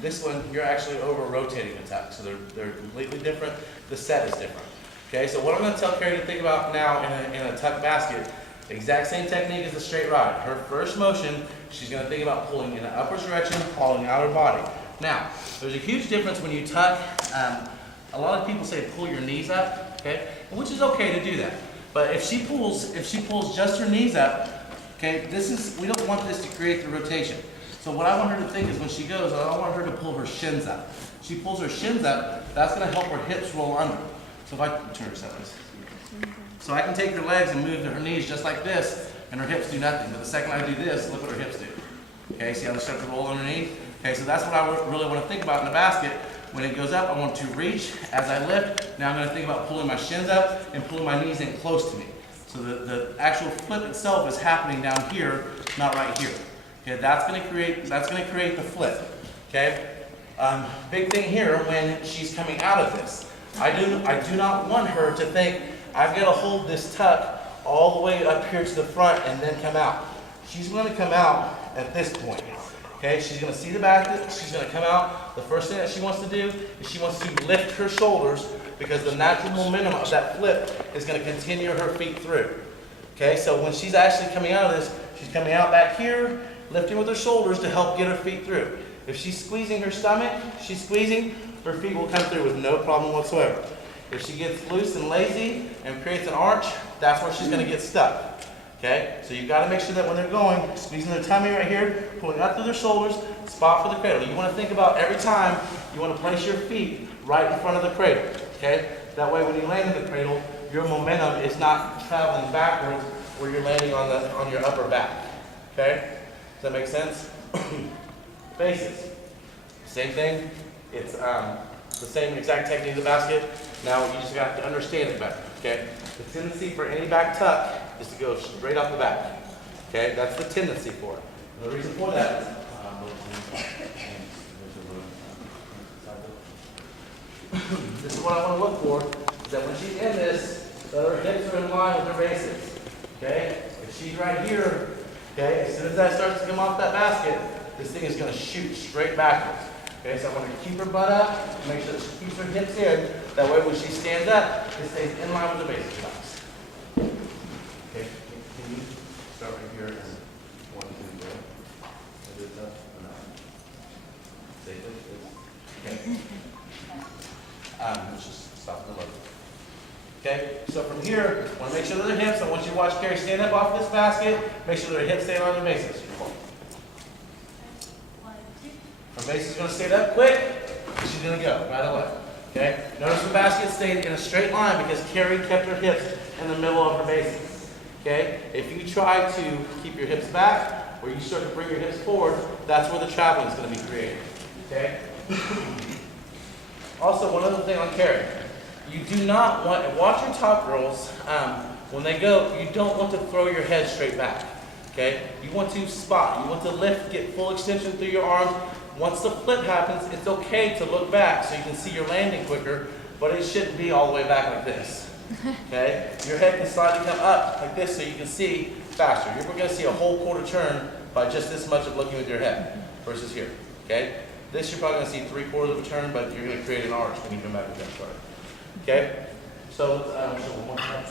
This one, you're actually over rotating the tuck, so they're completely different. The set is different. Okay, so what I'm going to tell Carrie to think about now in a tuck basket, the exact same technique as the straight rod. Her first motion, she's going to think about pulling in an upwards direction, hauling out her body. Now, there's a huge difference when you tuck. A lot of people say pull your knees up, okay, which is okay to do that. But if she pulls just her knees up, okay, we don't want this to create the rotation. So what I want her to think is when she goes, I don't want her to pull her shins up. She pulls her shins up, that's going to help her hips roll under. So if I turn her sideways. So I can take her legs and move to her knees just like this, and her hips do nothing. But the second I do this, look what her hips do. Okay, see how they start to roll underneath? Okay, so that's what I really want to think about in the basket. When it goes up, I want to reach as I lift. Now I'm going to think about pulling my shins up and pulling my knees in close to me. So the actual flip itself is happening down here, not right here. Okay, that's going to create the flip. Okay, big thing here when she's coming out of this, I do not want her to think I've got to hold this tuck all the way up here to the front and then come out. She's going to come out at this point. Okay, she's going to see the back. She's going to come out. The first thing that she wants to do is she wants to lift her shoulders because the natural momentum of that flip is going to continue her feet through. Okay, so when she's actually coming out of this, she's coming out back here, lifting with her shoulders to help get her feet through. If she's squeezing her stomach, her feet will come through with no problem whatsoever. If she gets loose and lazy and creates an arch, that's where she's going to get stuck. Okay, so you've got to make sure that when they're going, squeezing their tummy right here, pulling up through their shoulders, spot for the cradle. You want to think about every time you want to place your feet right in front of the cradle. Okay, that way when you land in the cradle, your momentum is not traveling backwards where you're landing on your upper back. Okay, does that make sense? Bases, same thing. It's the same exact technique of the basket. Now you just got to understand it better. Okay, the tendency for any back tuck is to go straight off the back. Okay, that's the tendency for it. And the reason for that is this is what I want to look for, is that when she's in this, that her hips are in line with her bases. Okay, if she's right here, okay, as soon as that starts to come off that basket, this thing is going to shoot straight backwards. Okay, so I want to keep her butt up, make sure that she keeps her hips in. That way when she stands up, it stays in line with the bases box. Okay, can you start right here and 1, 2, go? Is it tough or not? Safely? Okay. Let's just stop the load. Okay, so from here, I want to make sure that her hips, I want you to watch Carrie stand up off this basket, make sure that her hips stay on the bases. Her base is going to stand up quick, she's going to go right away. Okay? Notice the basket stayed in a straight line because Carrie kept her hips in the middle of her bases. Okay? If you try to keep your hips back, or you start to bring your hips forward, that's where the traveling is going to be created. Okay? Also, one other thing on Carrie. You do not want, watch your top girls, when they go, you don't want to throw your head straight back. Okay? You want to spot, you want to lift, get full extension through your arms. Once the flip happens, it's okay to look back so you can see your landing quicker, but it shouldn't be all the way back like this. Okay? Your head can slightly come up like this so you can see faster. You're going to see a whole quarter turn by just this much of looking with your head versus here. Okay? This you're probably going to see 3/4 of a turn, but you're going to create an arch when you come back with that start. Okay? So, one more time.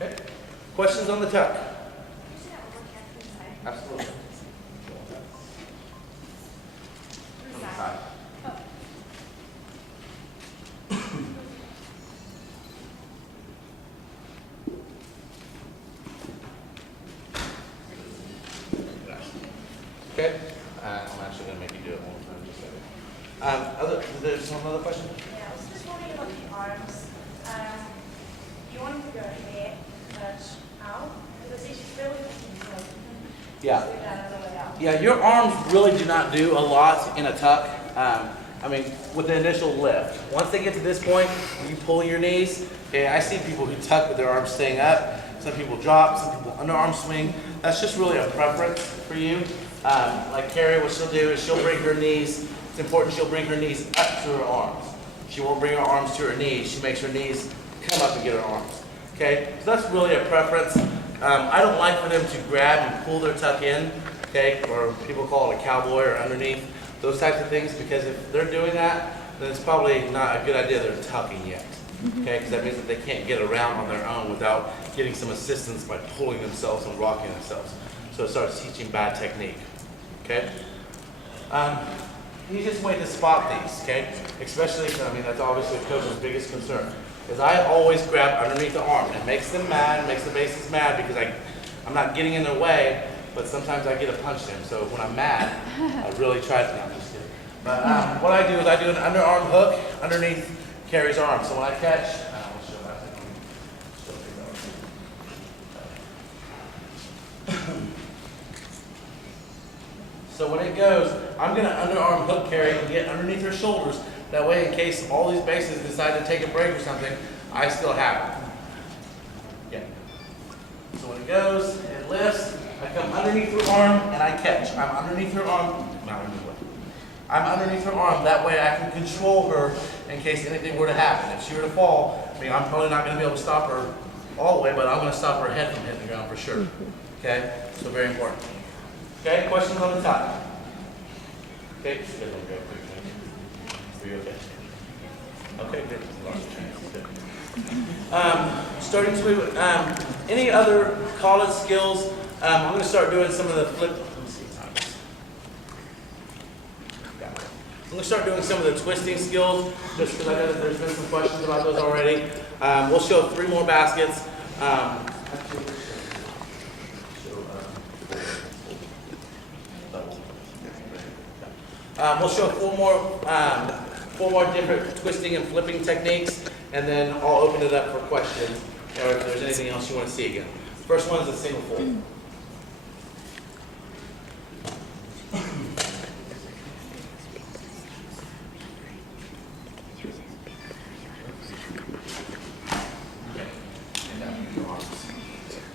Okay. Questions on the tuck? Absolutely. Okay. I'm actually going to make you do it one more time. Just a second. There's another question? Yeah, I was just wondering about the arms. You want to go here, but out? Because I see she's really looking like. Yeah. Do that on the way out. Yeah, your arms really do not do a lot in a tuck. I mean, with the initial lift. Once they get to this point, you pull your knees. Okay, I see people who tuck with their arms staying up. Some people drop, some people underarm swing. That's just really a preference for you. Like Carrie, what she'll do is she'll bring her knees. It's important she'll bring her knees up to her arms. She won't bring her arms to her knees. She makes her knees come up and get her arms. Okay, so that's really a preference. I don't like for them to grab and pull their tuck in, okay, or people call it a cowboy or underneath, those types of things, because if they're doing that, then it's probably not a good idea they're tucking yet, okay, because that means that they can't get around on their own without getting some assistance by pulling themselves and rocking themselves. So it starts teaching bad technique, okay? Easiest way to spot these, okay, especially, I mean, that's obviously the coach's biggest concern, is I always grab underneath the arm. It makes them mad, makes the bases mad because I'm not getting in their way, but sometimes I get a punch them. So when I'm mad, I really try to, no, I'm just kidding. But what I do is I do an underarm hook underneath Carrie's arm. So when I catch, I'll show that. So when it goes, I'm gonna underarm hook Carrie and get underneath her shoulders. That way, in case all these bases decide to take a break or something, I still have it. Yeah. So when it goes, it lifts, I come underneath her arm and I catch. I'm underneath her arm, not anyway. I'm underneath her arm, that way I can control her in case anything were to happen. If she were to fall, I mean, I'm probably not gonna be able to stop her all the way, but I'm gonna stop her head from hitting the ground for sure. Okay, so very important. Okay, questions on the top? Okay, you guys want to go quick? Are you okay? Okay, good. Starting to, any other college skills? I'm going to start doing some of the flip. I'm going to start doing some of the twisting skills, just because I know that there's been some questions about those already. We'll show 3 more baskets. We'll show 4 more different twisting and flipping techniques, and then I'll open it up for questions, or if there's anything else you want to see again. First one is a single fold.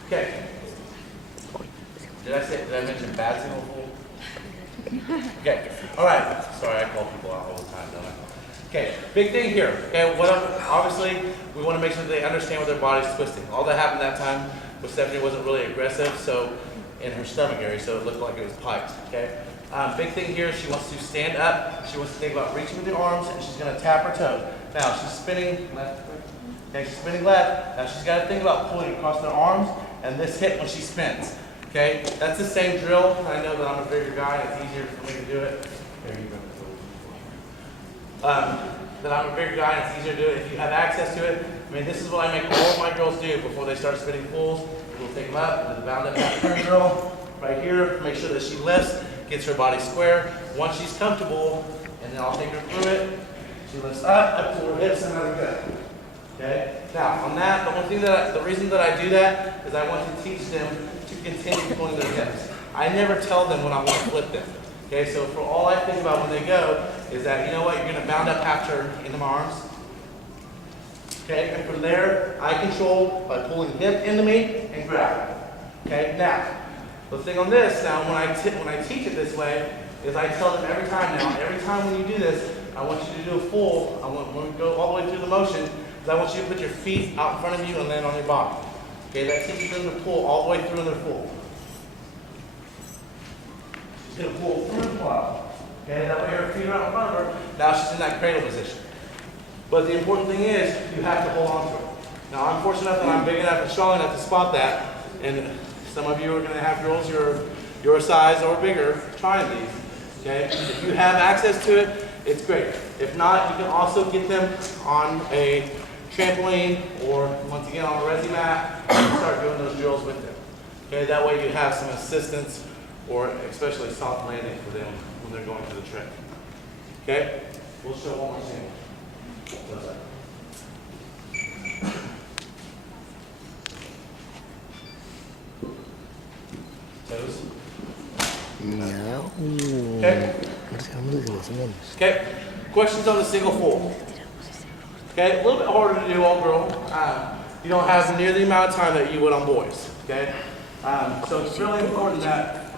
Okay. Did I mention bad single fold? Okay. All right. Sorry, I call people out all the time, don't I? Okay. Big thing here. Okay. Obviously, we want to make sure that they understand what their body's twisting. All that happened that time was Stephanie wasn't really aggressive, so in her stomach area, so it looked like it was piked. Okay. Big thing here. She wants to stand up. She wants to think about reaching with the arms, and she's going to tap her toe. Now she's spinning left. Okay. She's spinning left. Now she's got to think about pulling across their arms and this hip when she spins. Okay, that's the same drill. I know that I'm a bigger guy, it's easier for me to do it. There you go. That I'm a bigger guy, it's easier to do it if you have access to it. I mean, this is what I make all of my girls do before they start spinning pulls. We'll take them up, and then bound up that turn drill right here. Make sure that she lifts, gets her body square. Once she's comfortable, and then I'll take her through it. She lifts up to her hips, and let her go. Okay. Now, on that, the reason that I do that is I want to teach them to continue pulling their hips. I never tell them when I want to flip them. Okay, so for all I think about when they go is that, you know what, you're going to bound up half turn into my arms. Okay, and from there, I control by pulling hip into me and grab. Okay, now, the thing on this, now when I teach it this way, is I tell them every time when you do this, I want you to do a full, when we go all the way through the motion, I want you to put your feet out in front of you and land on your body. Okay, that teaches them to pull all the way through in their full. She's going to pull through and pull. Okay, that way her feet are out in front of her. Now she's in that cradle position. But the important thing is, you have to hold on to her. Now I'm fortunate enough that I'm big enough and strong enough to spot that. And some of you are going to have girls your size or bigger trying these. Okay, if you have access to it, it's great. If not, you can also get them on a trampoline or once again on a resi mat and start doing those drills with them. Okay, that way you have some assistance or especially soft landing for them when they're going through the trick. Okay, we'll show one more thing. Toes. No. Okay. Okay. Questions on the single fold. Okay, a little bit harder to do on girl. You don't have near the amount of time that you would on boys. Okay, so it's really important that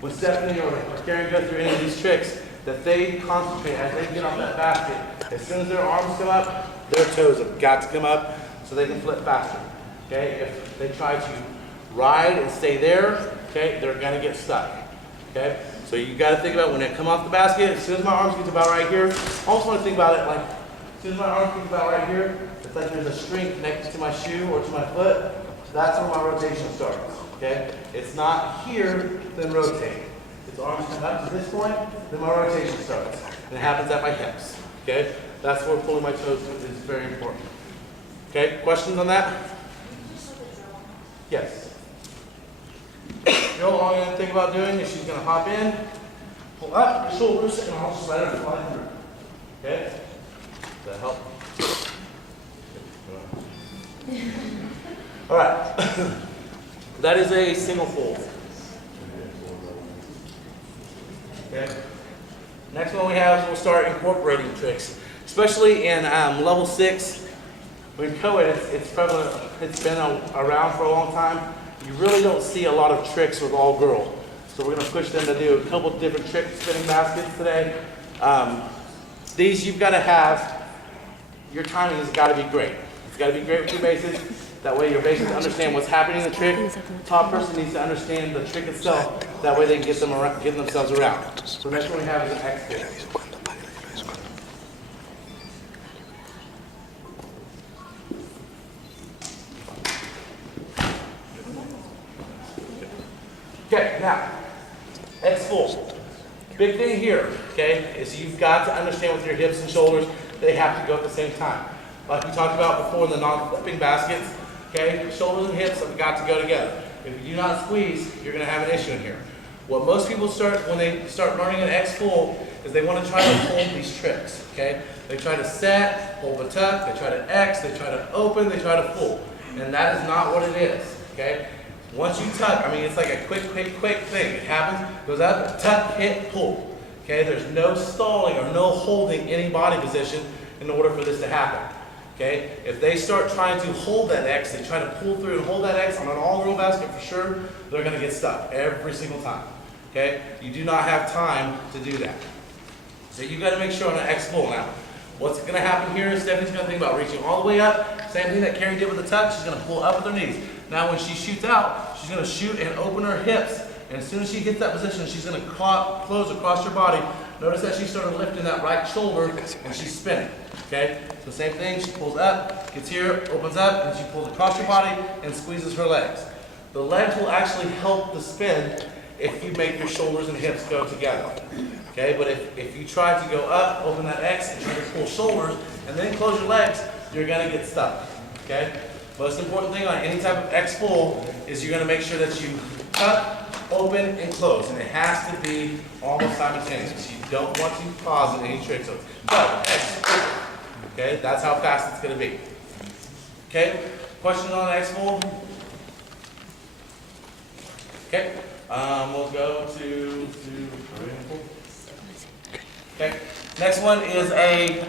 when Stephanie or Karen go through any of these tricks, that they concentrate as they get off that basket. As soon as their arms come up, their toes have got to come up so they can flip faster. Okay, if they try to ride and stay there, okay, they're gonna get stuck. Okay, so you got to think about when they come off the basket. As soon as my arms get to about right here, I also want to think about it like as soon as my arms get to about right here, it's like there's a string connected to my shoe or to my foot. That's where my rotation starts. Okay, it's not here, then rotate. It's arms come up to this point, then my rotation starts. And it happens at my hips. Okay, that's where pulling my toes is very important. Okay, questions on that? Yes. All I'm going to think about doing is she's going to hop in, pull up your shoulders, and I'll just let her fly through. Okay? Does that help? All right. That is a single fold. Okay. Next one we have, we'll start incorporating tricks, especially in level 6. With co-ed, it's prevalent. It's been around for a long time. You really don't see a lot of tricks with all girl. So we're going to push them to do a couple different trick spinning baskets today. These you've got to have, your timing has got to be great. It's got to be great with your bases. That way your bases understand what's happening in the trick. Top person needs to understand the trick itself. That way they can get themselves around. So the next one we have is an X fold. Okay, now, X fold. Big thing here, okay, is you've got to understand with your hips and shoulders, they have to go at the same time. Like we talked about before in the non-flipping baskets, okay, shoulders and hips have got to go together. If you do not squeeze, you're going to have an issue in here. What most people start, when they start learning an X fold, is they want to try to hold these tricks, okay? They try to set, hold the tuck, they try to X, they try to open, they try to fold. And that is not what it is, okay? Once you tuck, I mean, it's like a quick thing. It happens, goes up, tuck, hit, pull. Okay, there's no stalling or no holding any body position in order for this to happen. Okay, if they start trying to hold that X, they try to pull through and hold that X on an all-girl basket for sure, they're going to get stuck every single time. Okay, you do not have time to do that. So you got to make sure on an X pull now. What's going to happen here is Stephanie's going to think about reaching all the way up. Same thing that Carrie did with the tuck. She's going to pull up with her knees. Now when she shoots out, she's going to shoot and open her hips. And as soon as she hits that position, she's going to close across her body. Notice that she started lifting that right shoulder and she's spinning. Okay? So same thing, she pulls up, gets here, opens up, and she pulls across her body and squeezes her legs. The legs will actually help the spin if you make your shoulders and hips go together. Okay? But if you try to go up, open that X, and try to pull shoulders, and then close your legs, you're going to get stuck. Okay? Most important thing on any type of X pull is you're going to make sure that you tuck, open, and close. And it has to be almost simultaneous. You don't want to pause in any trick. So tuck, X, open. Okay? That's how fast it's going to be. Okay? Question on X pull? Okay? We'll go to okay. Next one is a